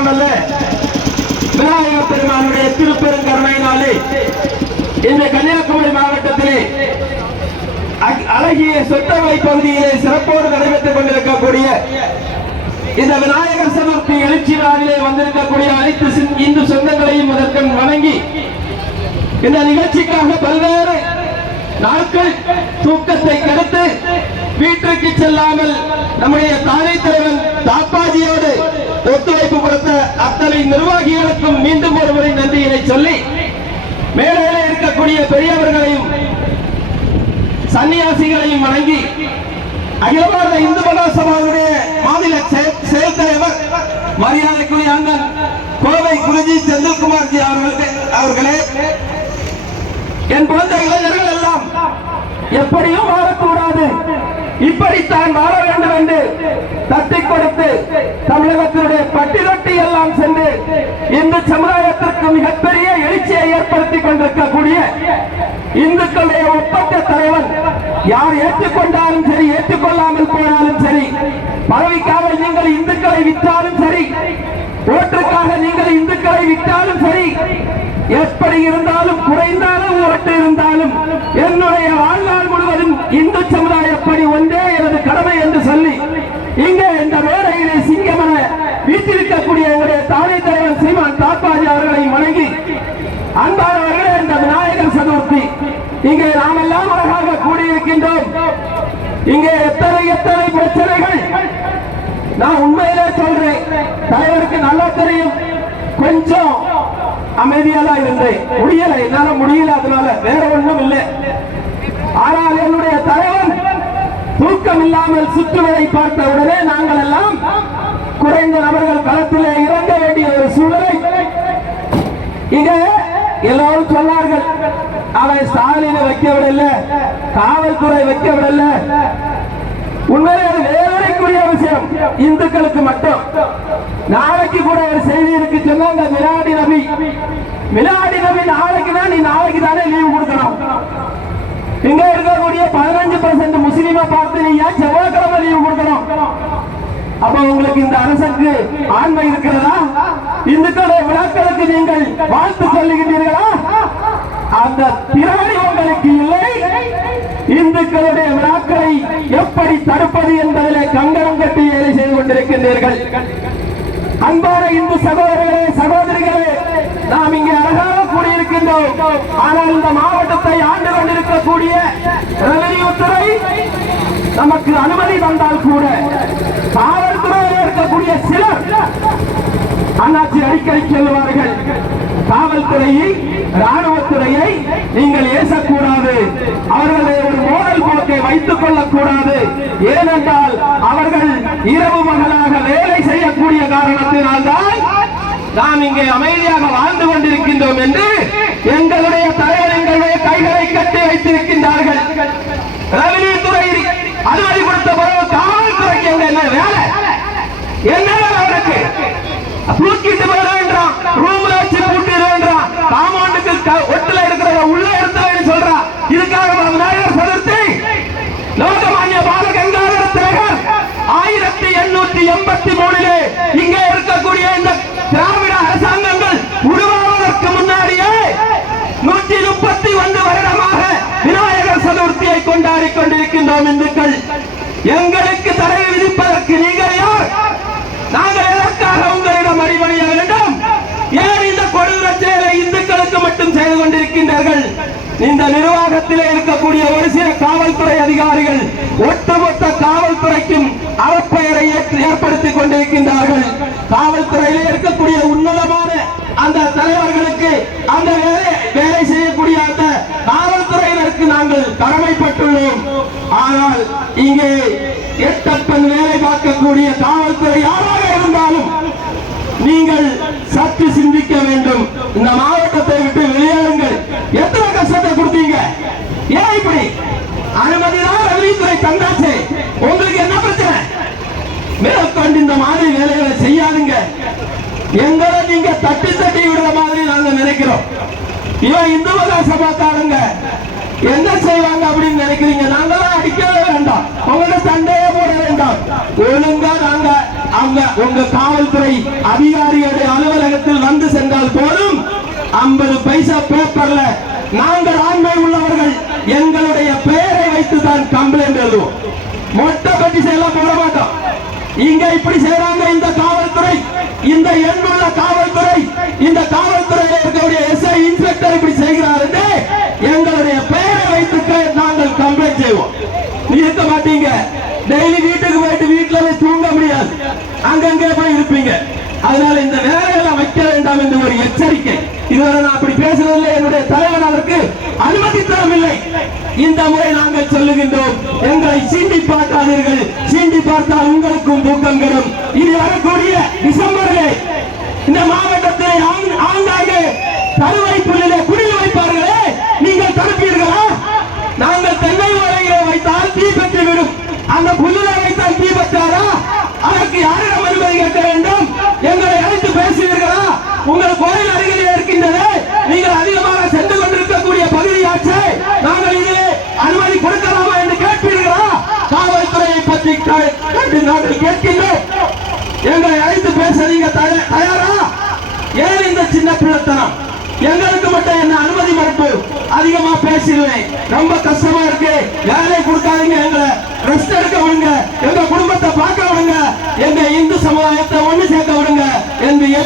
எல்லாம் அல்ல விநாயகர் பெருமானுடைய திருப்பெருங்கருணையினாலே இந்த கன்னியாகுமரி மாவட்டத்திலே அழகிய சொத்தமலை பகுதியிலே சிறப்போடு நடைபெற்றுக் கொண்டிருக்கக்கூடிய இந்த விநாயகர் சதுர்த்தி எழுச்சி நாளிலே வந்திருக்கக்கூடிய அனைத்து இந்து சொந்தங்களையும் அதற்கும் வணங்கி இந்த நிகழ்ச்சிக்காக பல்வேறு நாட்கள் தூக்கத்தை கெடுத்து வீட்டிற்கு செல்லாமல் நம்முடைய தானை தலைவன் தாப்பாஜியோடு ஒத்துழைப்பு கொடுத்த அத்தனை நிர்வாகிகளுக்கும் மீண்டும் ஒருமுறை நன்றியினை சொல்லி மேலே இருக்கக்கூடிய பெரியவர்களையும் சன்னியாசிகளையும் வணங்கி அகில பாரத இந்து மகாசபாவுடைய மாநில செயல் தலைவர் மரியாதைக்குரிய அண்ணன் கோவை குருஜி செந்தில்குமார்ஜி அவர்களே, என் குழந்தை இளைஞர்கள் எல்லாம் எப்படியும் வாழக்கூடாது, இப்படித்தான் வாழ வேண்டும் என்று தட்டி கொடுத்து தமிழகத்தினுடைய பட்டிதொட்டி எல்லாம் சென்று இந்து சமுதாயத்திற்கு மிகப்பெரிய எழுச்சியை ஏற்படுத்திக் கொண்டிருக்கக்கூடிய இந்துக்களுடைய ஒப்பந்த தலைவன் யார் ஏற்றுக்கொண்டாலும் சரி, ஏற்றுக்கொள்ளாமல் போனாலும் சரி, பதவிக்காக நீங்கள் இந்துக்களை விற்றாலும் சரி, ஓட்டுக்காக நீங்கள் இந்துக்களை விற்றாலும் சரி, எப்படி இருந்தாலும் குறைந்தாலும் ஓட்டு இருந்தாலும் என்னுடைய வாழ்நாள் முழுவதும் இந்து சமுதாயப்படி ஒன்றே எனது கடமை என்று சொல்லி இங்கே இந்த மேடையிலே சிங்கமன வீட்டிருக்கக்கூடிய என்னுடைய தானை தலைவர் சீமான் தாப்பாஜி அவர்களை வணங்கி அன்பானவர்களே, இந்த விநாயகர் சதுர்த்தி இங்கே நாம் எல்லாம் அழகாக கூடியிருக்கின்றோம். இங்கே எத்தனை எத்தனை பிரச்சனைகள், நான் உண்மையிலே சொல்றேன், தலைவருக்கு நல்லா தெரியும். கொஞ்சம் அமைதியாதான் இருந்தேன், முடியல, என்னால முடியல, அதனால வேற ஒன்றும் இல்லை. ஆனால் என்னுடைய தலைவன் தூக்கம் இல்லாமல் சுற்றுவதை பார்த்த உடனே நாங்கள் எல்லாம் குறைந்த நபர்கள் களத்திலே இறங்க வேண்டிய ஒரு சூழலை இங்கே எல்லோரும் சொன்னார்கள். அவன் ஸ்டாலினை வைக்க விடல, காவல்துறை வைக்க விடல. உண்மையிலே வேதனைக்குரிய விஷயம் இந்துக்களுக்கு மட்டும். நாளைக்கு கூட ஒரு செய்தி இருக்கு, சொன்னாங்க மிலாடி நபி நாளைக்கு தான், நீ நாளைக்கு தானே லீவு கொடுக்கணும். இங்க இருக்கக்கூடிய 15% முஸ்லீமை பார்த்து நீ ஏன் செவ்வாய்க்கிழமை லீவு கொடுக்கணும்? அப்ப உங்களுக்கு இந்த அரசுக்கு ஆண்மை இருக்கிறதா? இந்துக்களுடைய விழாக்களுக்கு நீங்கள் வாழ்த்து சொல்லுகின்றீர்களா? அந்த திராணி உங்களுக்கு இல்லை. இந்துக்களுடைய விழாக்களை எப்படி தடுப்பது என்பதிலே கங்கணம் கட்டி வேலை செய்து கொண்டிருக்கின்றீர்கள். அன்பான இந்து சகோதரர்களே, சகோதரிகளே, நாம் இங்கே அழகாக கூடியிருக்கின்றோம். ஆனால் இந்த மாவட்டத்தை ஆண்டு கொண்டிருக்கக்கூடிய ரெவென்யூ துறை நமக்கு அனுமதி தந்தால் கூட காவல்துறையில் இருக்கக்கூடிய சிலர் அண்ணாச்சி அடிக்கடி சொல்லுவார்கள், காவல்துறையை, ராணுவத்துறையை நீங்கள் ஏசக்கூடாது, அவர்களை ஒரு மோதல் போக்கை வைத்துக் கொள்ளக்கூடாது. ஏனென்றால் அவர்கள் இரவு மகளாக வேலை செய்யக்கூடிய காரணத்தினால்தான் நாம் இங்கே அமைதியாக வாழ்ந்து கொண்டிருக்கின்றோம் என்று எங்களுடைய தலைவர் எங்களுடைய கைகளை கட்டி வைத்திருக்கின்றார்கள். ரெவென்யூ துறை அனுமதி கொடுத்த பிறகு காவல்துறைக்கு என்ன வேலை? என்ன வேலை அவருக்கு? தூக்கிட்டு போயிட வேண்டாம், ரூம்ல வச்சு பூட்டிட வேண்டாம், காம்பவுண்டுக்கு ஒட்டுல இருக்கிறத உள்ள எடுத்து சொல்றா. இதுக்காக விநாயகர் சதுர்த்தி லோகமானிய பால கங்காதர திலகர் 1883 இங்கே இருக்கக்கூடிய இந்த திராவிட அரசாங்கங்கள் உருவாவதற்கு முன்னாடியே 131 வருடமாக விநாயகர் சதுர்த்தியை கொண்டாடி கொண்டிருக்கின்றோம். இந்துக்கள் எங்களுக்கு தடை விதிப்பதற்கு நீங்கள் யார்? நாங்கள் எதற்காக உங்களிடம் அடிபணிய வேண்டும்? ஏன் இந்த கொடூர செயலை இந்துக்களுக்கு மட்டும் செய்து கொண்டிருக்கின்றார்கள்? இந்த நிர்வாகத்திலே இருக்கக்கூடிய ஒரு சில காவல்துறை அதிகாரிகள் ஒட்டுமொத்த காவல்துறைக்கும் அவப்பெயரை ஏற்படுத்திக் கொண்டிருக்கின்றார்கள். காவல்துறையிலே இருக்கக்கூடிய உன்னதமான அந்த தலைவர்களுக்கு, அந்த வேலை செய்யக்கூடிய அந்த காவல்துறையினருக்கு நாங்கள் கடமைப்பட்டுள்ளோம். ஆனால் இங்கே எட்டப்பன் வேலை பார்க்கக்கூடிய காவல்துறை யாராக இருந்தாலும் நீங்கள் சற்று சிந்திக்க வேண்டும். இந்த மாவட்டத்தை விட்டு வெளியேறுங்கள். எத்தனை கஷ்டத்தை கொடுத்தீங்க? ஏன் இப்படி? அனுமதிதான் ரெவென்யூ தந்தாச்சு, உங்களுக்கு என்ன பிரச்சனை? மேற்கொண்டு இந்த மாதிரி வேலைகளை செய்யாதுங்க. எங்களை நீங்க தட்டி தட்டி விடுற மாதிரி நாங்க நினைக்கிறோம். இவன் இந்து மகா சபாக்காரங்க என்ன செய்வாங்க அப்படின்னு நினைக்கிறீங்க? நாங்களாம் அடிக்கவே வேண்டாம், உங்களோட சண்டையே போட வேண்டாம். ஒழுங்கா நாங்க அங்க உங்க காவல்துறை அதிகாரியோட 50 பைசா பேப்பர்ல நாங்கள் ஆண்மை உள்ளவர்கள் எங்களுடைய பெயரை வைத்து தான் கம்ப்ளைண்ட் எழுதுவோம். மொட்டை பட்டி செய்யலாம் போட மாட்டோம். இங்க இப்படி செய்யறாங்க இந்த காவல்துறை, இந்த எண்ணுள்ள காவல்துறை, இந்த காவல்துறையில் இருக்கக்கூடிய எஸ்ஐ இன்ஸ்பெக்டர் இப்படி செய்கிறார் என்று எங்களுடைய பெயரை வைத்து நாங்கள் கம்ப்ளைண்ட் செய்வோம். இருக்க மாட்டீங்க. டெய்லி வீட்டுக்கு போயிட்டு வீட்டுல போய் தூங்க முடியாது, அங்கங்கே போய் இருப்பீங்க. அதனால இந்த வேலையெல்லாம் வைக்க வேண்டாம் என்று ஒரு எச்சரிக்கை. இதுவரை நான் அப்படி பேசுவதில்லை, என்னுடைய தலைவர் அதற்கு அனுமதி தரவில்லை. இந்த முறை நாங்கள் சொல்லுகின்றோம், எங்களை சீண்டி பார்க்காதீர்கள். சீண்டி பார்த்தால் உங்களுக்கும் தூக்கம் கெடும். இது வரக்கூடிய டிசம்பரிலே இந்த மாவட்டத்தை ஆங்காங்கே தருவை புள்ளிலே குடில் வைப்பார்களே, நீங்கள் தடுப்பீர்களா? நாங்கள் தென்னை ஓலையிலே வைத்தால் தீ பற்றி விடும். அந்த புல்லிலே வைத்தால் தீ பற்றாரா? அதற்கு யாரிடம் அனுமதி கேட்க வேண்டும்? எங்களை அழைத்து பேசுவீர்களா? உங்கள் கோயில் அருகிலே இருக்கின்றது, நீங்கள் அதிகமாக சென்று கொண்டிருக்கக்கூடிய பகுதியாச்சு, நாங்கள் இதிலே அனுமதி கொடுக்கலாமா என்று கேட்பீர்களா? காவல்துறையை பற்றி நாங்கள் கேட்கின்றோம். எங்களை அழைத்து பேச நீங்க தயாரா? ஏன் இந்த சின்ன பிள்ளைத்தனம்? எங்களுக்கு மட்டும் என்ன அனுமதி மறுப்பு? அதிகமா பேசிடுவேன், ரொம்ப கஷ்டமா இருக்கு, வேலை கொடுக்காதீங்க.